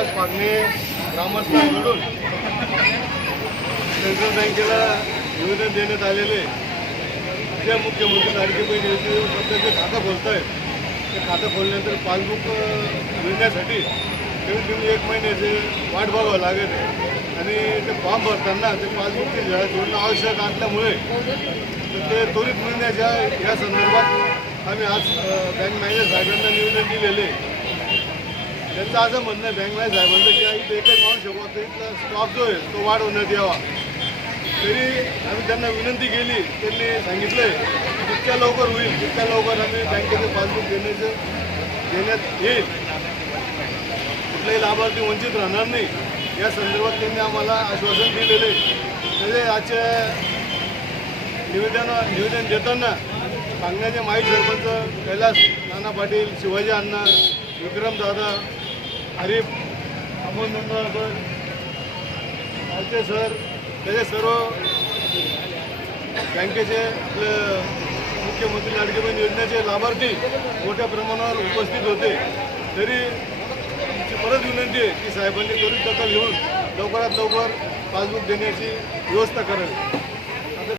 आज पागणे ग्रामस्थांकडून सेंट्रल बँकेला निवेदन देण्यात आलेले ज्या मुख्यमंत्री लाडकी बहीण योजनेचं जे खातं खोलत आहेत ते खातं खोलल्यानंतर पासबुक मिळण्यासाठी कमीत 1 महिन्याचे वाट बघावं लागेल आणि ते फॉर्म भरताना ते पासबुकची जोडणं आवश्यक असल्यामुळे ते त्वरित मिळण्याच्या या संदर्भात आम्ही आज बँक मॅनेजर साहेबांना निवेदन दिलेले. त्यांचं असं म्हणणं आहे बँक मॅनेजर साहेबांचं की इथं एकच माणूस शकतो तर इथला स्टॉक जो आहे तो वाढवण्यात यावा. तरी आम्ही त्यांना विनंती केली. त्यांनी सांगितलं आहे जितक्या लवकर होईल तितक्या लवकर आम्ही बँकेचं पासबुक देण्यात येईल. कुठलाही लाभार्थी वंचित राहणार नाही या संदर्भात त्यांनी आम्हाला आश्वासन दिलेले. त्याचे आजच्या निवेदन देताना सांगण्याचे माजी सरपंच कैलास नाना पाटील, शिवाजी अण्णा, विक्रम दादा, हरीफ, अमोल नंदवाळकर, आलते सर, त्याचे सर्व बँकेचे आपलं मुख्यमंत्री लाडकी बहीण योजनेचे लाभार्थी मोठ्या प्रमाणावर उपस्थित होते. तरी आमची परत विनंती आहे की साहेबांनी त्वरित दखल घेऊन लवकरात लवकर पासबुक देण्याची व्यवस्था करावी.